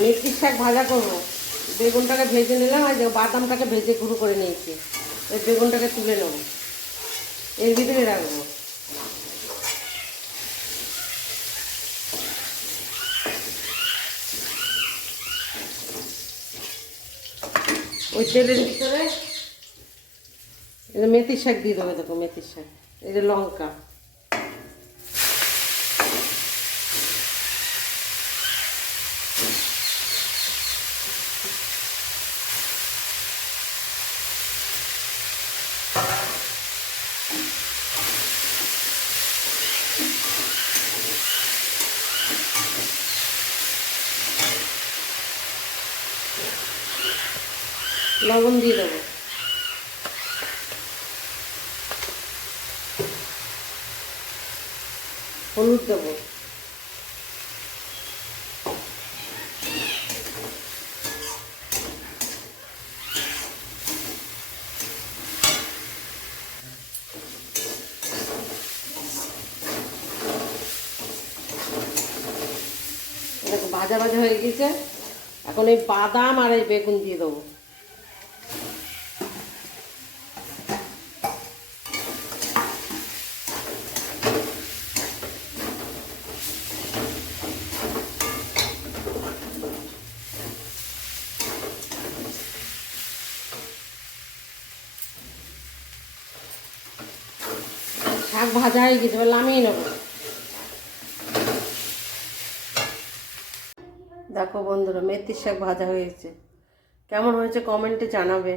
মেথির শাক ভাজা করবো। বেগুনটাকে ভেজে নিলাম, আর বাদামটাকে ভেজে গুঁড়ো করে নিয়েছি। ওই বেগুনটাকে তুলে নেব, এর ভিতরে রাখবো। ওই তেলের ভিতরে মেথির শাক দিয়ে দেবো। দেখো মেথির শাক, এই যে লঙ্কা, লবণ দিয়ে দেবো, হলুদ দেবো, দেখো ভাজা ভাজা হয়ে গেছে। এখন এই বাদাম আর এই বেগুন দিয়ে দেবো। শাক ভাজা হয়ে গেছে, এবার নামিয়ে নেব। দেখো বন্ধুরা, মেথির শাক ভাজা হয়েছে। কেমন হয়েছে কমেন্টে জানাবে।